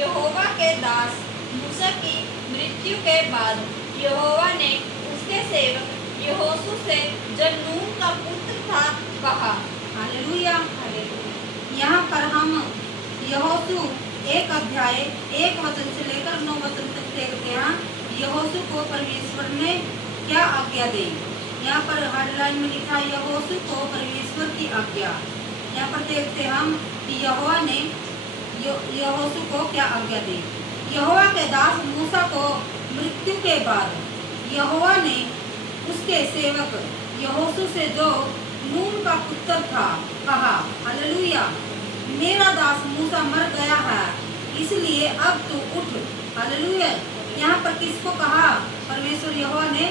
यहोवा के दास मूसा की मृत्यु के बाद यहोवा ने उसके सेवक यहोशू से जो नून का पुत्र था कहा। हालेलुया। यहाँ पर हम यहोशू 1 अध्याय 1 वचन से लेकर 9 वचन तक देखते हैं यहोशू को परमेश्वर ने क्या आज्ञा दी। यहाँ पर हेडलाइन में लिखा यहोशू को परमेश्वर की आज्ञा। यहाँ पर देखते हम कि यहोवा ने यहोशू को क्या आज्ञा दी। यहोवा के दास मूसा को मृत्यु के बाद यहोवा ने उसके सेवक यहोशू से जो नून का पुत्र था कहा। हालेलुया। मेरा दास मूसा मर गया है, इसलिए अब तू उठ। हालेलुया। यहाँ पर किसको कहा? परमेश्वर यहोवा ने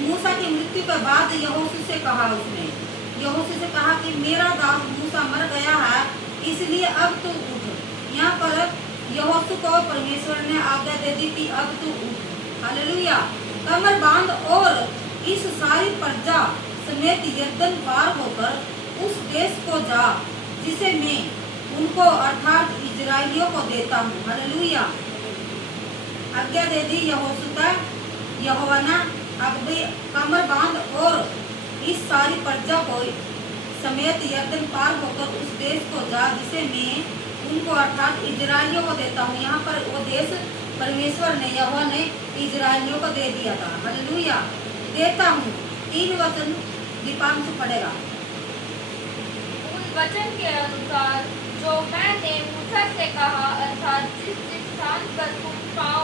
मूसा की मृत्यु के बाद यहोशू से कहा। उसने यहोशू से कहा कि मेरा दास मूसा मर गया है, इसलिए अब तू उठ। यहाँ पर यहोशू को परमेश्वर ने आज्ञा दे दी कि अब तू उठ। हालेलुया। कमर बांध और इस सारी प्रजा समेत यरदन पार होकर उस देश को जा जिसे मैं उनको अर्थात इजराइलियों को देता हूँ। हालेलुया। आज्ञा दे दी यहोशू का यहोवा ने। अब भी कमर बांध और इस सारी प्रजा को समेत यरदन पार होकर उस देश को जा जिसे मैं उनको अर्थात इजराइलियों को देता हूँ। यहाँ पर वो देश परमेश्वर ने यहोवा ने इजराइलियों को दे दिया था। हालेलुया। देता हूँ 3 वचन दीपांशु पढ़ेगा। उन वचन के अनुसार जो मैंने मूसा से कहा अर्थात जिस जिस स्थान पर तुम पाँव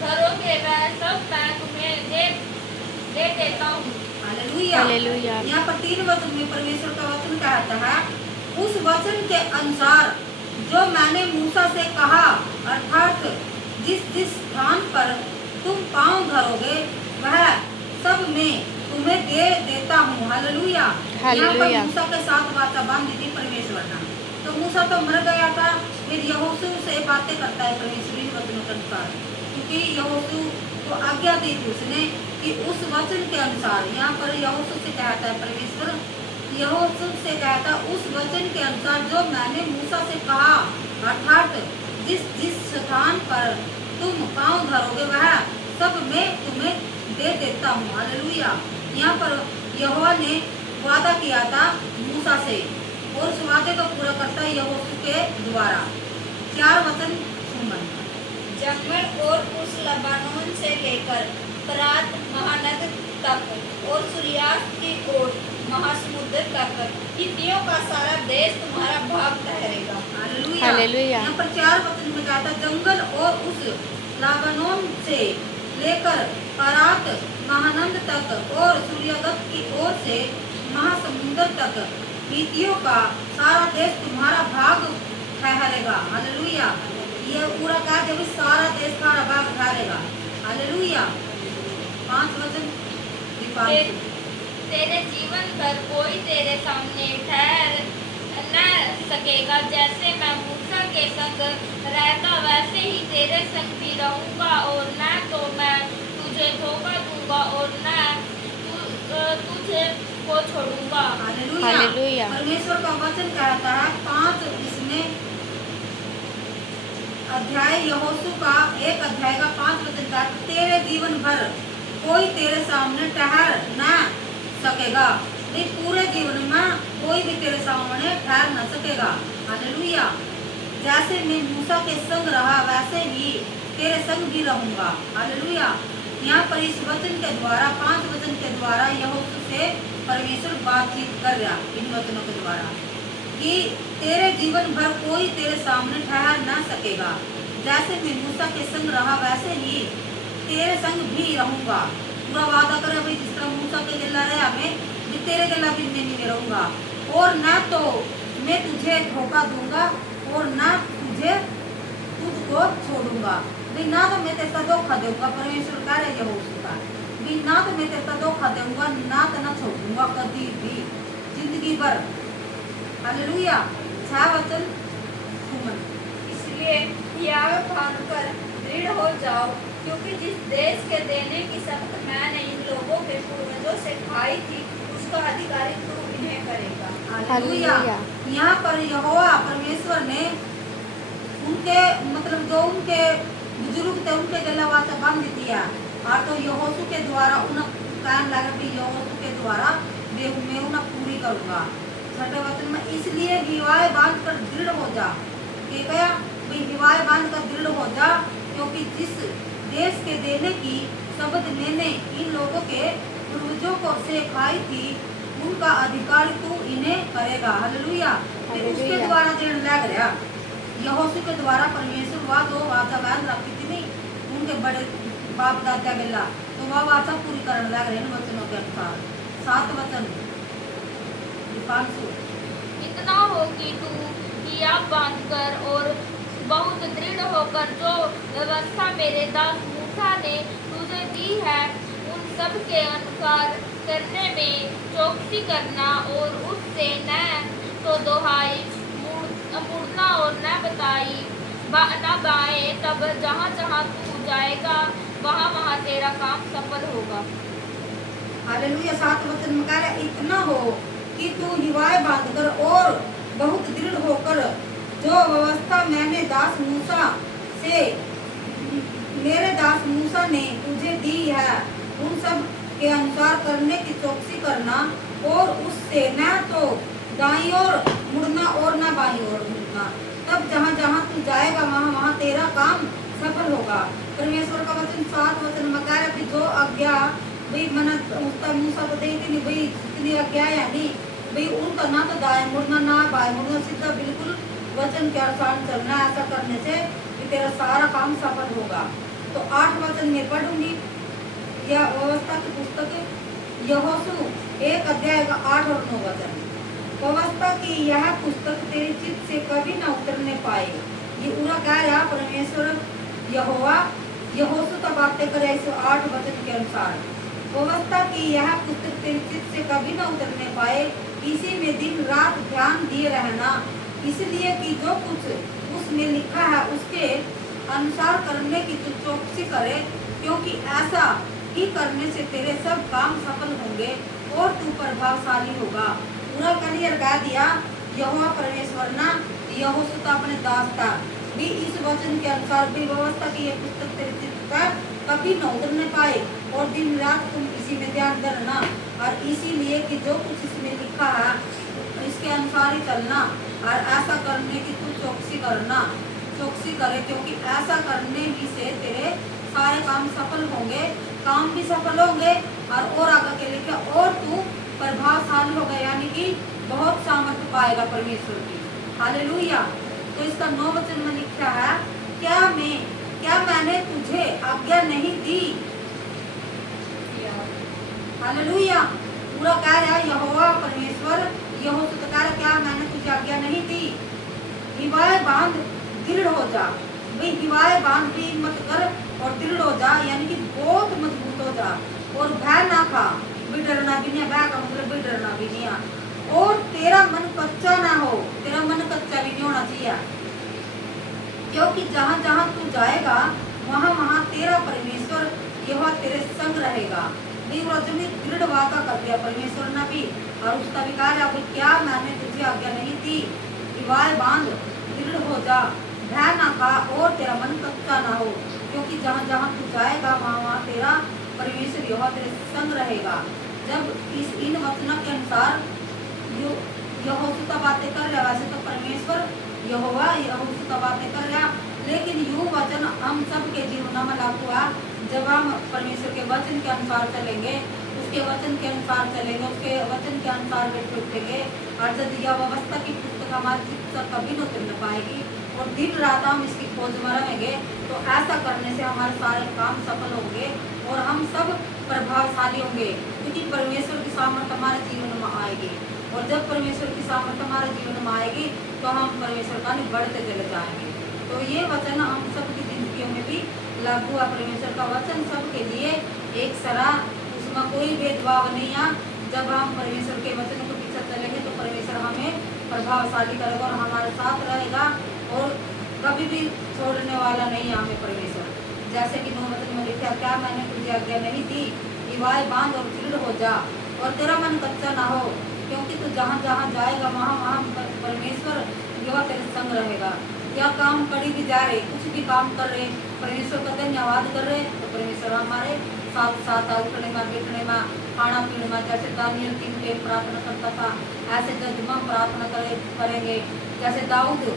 धरोगे वह सब मैं तुम्हें दे देता हूँ। हालेलुया। यहाँ पर 3 वचन में परमेश्वर का वचन कहता है उस वचन के अनुसार जो मैंने मूसा से कहा अर्थात जिस जिस स्थान पर तुम पाँव धरोगे वह सब मैं तुम्हें दे देता हूँ। हालेलुया। यहाँ पर मूसा के साथ वाचा बांधी थी परमेश्वर ने। तो मूसा तो मर गया था, फिर यहोशू से बातें करता है परमेश्वर इन वचनों के अनुसार, क्योंकि यहोशू को आज्ञा दी थी उसने कि उस वचन के अनुसार। यहाँ पर यहोशू से कहता है परमेश्वर, यहोशू से कहता उस वचन के अनुसार जो मैंने मूसा से कहा अर्थात जिस जिस स्थान पर तुम पाँव धरोगे वह सब मैं तुम्हें दे देता हूँ। हालेलुया। यहाँ पर यहोवा ने वादा किया था मूसा से और उस वादे को पूरा करता है यहोशू के द्वारा। 4 वचन सुमन। जंगल और उस लबानोन से लेकर फरात महानद तक और सूर्यास्त की ओर महासमुद्र तक हित्तियों का सारा देश तुम्हारा भाग ठहरेगा। हालेलुया। यहाँ पर 4 वचन में कहता जंगल और उस लबानोन से लेकर फरात महानद तक और सूर्यास्त की ओर से महासमुद्र तक हित्तियों का सारा देश तुम्हारा भाग ठहरेगा। हालेलुया। ये पूरा कहा जब सारा देश तुम्हारा भाग ठहरेगा। हालेलुया। 5 वचन तेरे जीवन भर कोई तेरे सामने ठहर न सकेगा। जैसे मैं मूसा के संग रहता वैसे ही तेरे संग भी रहूंगा और न तो मैं तुझे धोखा दूंगा और न तुझे को छोड़ूंगा। हालेलुया। परमेश्वर का वचन कहता है 5 इसमें अध्याय यहोशू का 1 अध्याय का 5 वचन का तेरे जीवन भर कोई तेरे सामने ठहर न सकेगा। पूरे जीवन में कोई भी तेरे सामने ठहर न सकेगा। हालेलुया। जैसे मैं मूसा के संग रहा वैसे ही तेरे संग भी रहूंगा। हालेलुया। यहाँ पर इस वचन के द्वारा 5 वचन के द्वारा यहोशू से परमेश्वर बातचीत कर रहा इन वचनों के द्वारा कि तेरे जीवन भर कोई तेरे सामने ठहर न सकेगा। जैसे मैं मूसा के संग रहा वैसे ही तेरे संग भी रहूंगा। पूरा वादा करे भाई जिस तरह मूसा के गिला रहा मैं भी तेरे गिला भी मैं नहीं रहूंगा और न तो मैं तुझे धोखा दूंगा और न तुझको छोड़ूंगा। भी ना तो मैं तेरा धोखा दूंगा। परमेश्वर कह रहे यहोशू का भी ना तो मैं तेरा धोखा दूंगा ना तो ना छोड़ूंगा कभी भी जिंदगी भर। हालेलुया। 6 वचन सुमन। इसलिए याव ठानकर दृढ़ हो जाओ क्योंकि जिस देश के देने की शपथ मैंने इन लोगों के पूर्वजों से खाई थी उसका अधिकारी तू इन्हें करेगा। हालेलुया। यहाँ पर यहोवा परमेश्वर ने उनके मतलब जो उनके बुजुर्ग थे उनके गला वाचा बांध दिया। और तो यहोशू के द्वारा उन कहने लगा कि यहोशू के द्वारा मैं उन्हें पूरी करूंगा। छठे वचन में इसलिए हिवाए बांध कर दृढ़ हो जा। ये कहा भाई हिवाए बांध कर दृढ़ हो जा, क्योंकि जिस देश के देने की शब्द मैंने इन लोगों के पूर्वजों को से खाई थी उनका अधिकार तू इन्हें करेगा। हालेलुया। उसके द्वारा देने लग रहा यहोशू के द्वारा परमेश्वर वह दो वाचा बांध रखी थी नहीं उनके बड़े बाप दादा गला, तो वह वाचा पूरी करने लग रहे हैं वचनों के अनुसार। 7 वचन दीपांशु। इतना हो कि तू हिया बांध कर और बहुत दृढ़ होकर जो व्यवस्था मेरे दास मूसा ने तुझे दी है उन सब के अनुसार करने में चौकसी करना, और उससे न तो दोहाई मुड़ना और न बताई न बाएं, तब जहाँ जहाँ तू जाएगा वहाँ वहाँ तेरा काम सफल होगा। हालेलुया। 7 वचन में कह रहा इतना हो कि तू हिवाए बांधकर और बहुत दृढ़ होकर जो व्यवस्था मैंने दास मूसा से मेरे दास मूसा ने तुझे दी है उन सब के अनुसार करने की चौकसी करना, और उससे न तो दाईं ओर मुड़ना और न बाईं ओर मुड़ना, तब जहाँ जहाँ तू जाएगा वहाँ वहाँ तेरा काम सफल होगा। परमेश्वर का वचन 7 वचन में कह रहा कि जो आज्ञा भाई मना उसका मूसा तो दे दी भाई जितनी आज्ञा है नहीं भाई उनका ना तो दाएं मुड़ना ना बाएं मुड़ना, सीधा बिल्कुल वचन के अनुसार चलना। ऐसा करने से कि तेरा सारा काम सफल होगा। तो 8 वचन में पढ़ूंगी यह व्यवस्था की पुस्तक यहोशू 1 अध्याय का 8 और 9 वचन। व्यवस्था की यह पुस्तक तेरे चित्त से कभी न उतरने पाए। ये पूरा कह रहा परमेश्वर यहोवा यहोशू तो बातें करे 108 वचन के अनुसार। व्यवस्था की यह पुस्तक तेरे चित्त से कभी न उतरने पाए, इसी में दिन रात ध्यान दिए रहना, इसलिए कि जो कुछ उसमें लिखा है उसके अनुसार करने की तू चौकसी करे, क्योंकि ऐसा ही करने से तेरे सब काम सफल होंगे और तू प्रभावशाली होगा। पूरा क्लियर कह दिया यहोवा परमेश्वर ना यहोशू तो अपने दास था भी इस वचन के अनुसार भी व्यवस्था की ये पुस्तक तेरे चित्त पर कभी न उतरने पाए, और दिन रात तुम इसी में ध्यान करना, और इसीलिए कि जो कुछ इसमें लिखा है इसके अनुसार ही चलना, और ऐसा करने की तू चौकसी करना चौकसी करे, क्योंकि ऐसा करने ही से तेरे सारे काम सफल होंगे, काम भी सफल होंगे और आगे के लिखे और तू प्रभावशाली होगा, यानी कि बहुत सामर्थ्य पाएगा परमेश्वर की। हालेलुया। तो इसका 9 वचन में लिखा है क्या मैंने तुझे आज्ञा नहीं दी। हालेलुया। पूरा कह रहा है यहोवा परमेश्वर यहोशू तो कह रहा क्या मैंने तुझे आज्ञा नहीं दी। हिवाए बांध दृढ़ हो जा। भाई हिवाए बांध भी मत कर और दृढ़ हो जा, यानी कि बहुत मजबूत हो जा, और भय ना खा भी डरना भी नहीं, भय का मतलब भी डरना भी नहीं, और तेरा मन कच्चा ना हो, तेरा मन कच्चा भी नहीं होना चाहिए, क्योंकि जहाँ जहाँ तू जाएगा वहाँ वहाँ तेरा परमेश्वर यहोवा तेरे संग रहेगा। दृढ़ वादा कर दिया परमेश्वर ने भी, और उसका भी कहा क्या मैंने तुझे आज्ञा नहीं दी। हिवाए बांध दृढ़ हो जा, भय ना खा और तेरा मन कच्चा ना हो, क्योंकि जहाँ जहाँ तू जाएगा वहाँ वहाँ तेरा परमेश्वर यहोवा तेरे संग रहेगा। जब इन वचनों के अनुसार यहोशू तो बातें कर रहा, वैसे तो परमेश्वर यहोवा यहोशू तो बातें कर रहा, लेकिन यूं वचन हम सब के जीवन में लागू हुआ जब हम परमेश्वर के वचन के अनुसार चलेंगे, उसके वचन के अनुसार चलेंगे, उसके वचन के अनुसार बैठे उठेंगे, और जब यह व्यवस्था की पुस्तक हमारे चित्त पर कभी न उतर पाएगी और दिन रात हम इसकी खोज में रहेंगे, तो ऐसा करने से हमारे सारे काम सफल होंगे और हम सब प्रभावशाली होंगे, क्योंकि परमेश्वर की सामर्थ्य हमारे जीवन में आएगी, और जब परमेश्वर की सामर्थ्य हमारे जीवन में आएगी तो हम परमेश्वर का बढ़ते चले जाएंगे। तो ये वचन हम सबकी जिंदगी में भी लागू है। परमेश्वर का वचन सबके लिए एक सराह, उसमें कोई भेदभाव नहीं है। जब हम परमेश्वर के वचन को पीछे चलेंगे तो परमेश्वर हमें प्रभावशाली करेगा और हमारे साथ रहेगा, और कभी भी छोड़ने वाला नहीं है हमें परमेश्वर। जैसे कि 9 वचन में लिखा क्या मैंने तुझे आज्ञा नहीं दी, हिवाए बांध और दृढ़ हो जा, और तेरा मन कच्चा ना हो, क्योंकि तू जहाँ जहाँ जाएगा वहाँ वहाँ परमेश्वर यहोवा तेरे संग रहेगा। या काम करी भी जा रहे, कुछ भी काम कर रहे, परमेश्वर का धन्यवाद कर रहे, तो परमेश्वर हमारे साथ साथ उठने में, बैठने में, खाना पीने में, जैसे दानियल 3 टाइम प्रार्थना करता था, ऐसे जब हम प्रार्थना करेंगे, जैसे दाऊद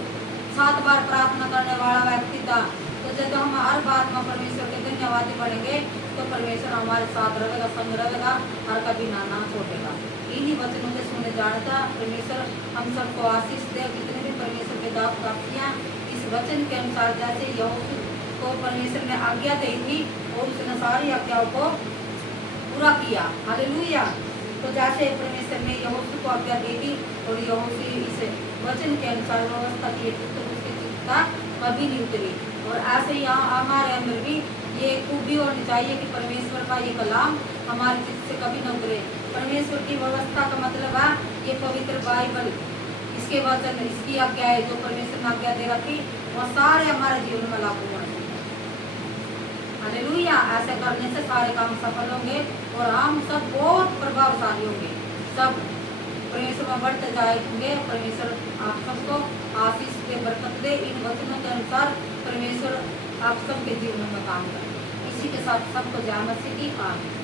7 बार प्रार्थना करने वाला व्यक्ति था, तो जब हम हर बात में परमेश्वर के धन्यवादी बनेंगे, तो परमेश्वर हमारे साथ रहेगा, संग रहेगा, और कभी ना छोड़ेगा। इन्हीं वचनों के सुने जानता परमेश्वर हम सबको आशीष दे। जितने भी परमेश्वर के दास दासियां इस वचन के अनुसार, जैसे यहोशू को परमेश्वर ने आज्ञा दी थी और उसने सारी आज्ञाओं को पूरा किया, हालेलुया। तो जैसे परमेश्वर ने यहोशू को आज्ञा दी थी और यहोशू इस वचन के अनुसार व्यवस्था की, तो उसकी चिंता कभी नहीं उतरी। और ऐसे ही हमारे अंदर भी ये खूबी होनी चाहिए कि परमेश्वर का ये कलाम हमारे चित्त से कभी न उतरे। परमेश्वर की व्यवस्था का मतलब है ये पवित्र बाइबल, इसके वचन, इसकी आज्ञा है, जो परमेश्वर ने आज्ञा दे रखी वो सारे हमारे जीवन में लागू होंगे, हालेलुया। ऐसे करने से सारे काम सफल होंगे और हम सब बहुत प्रभावशाली होंगे, सब परमेश्वर में बढ़ते जाएंगे। परमेश्वर आप सबको आशीष दे, बरकत दे। इन वचनों के अनुसार परमेश्वर आप सबके जीवन में काम करे। इसी के साथ सबको जय मसीह की आमीन।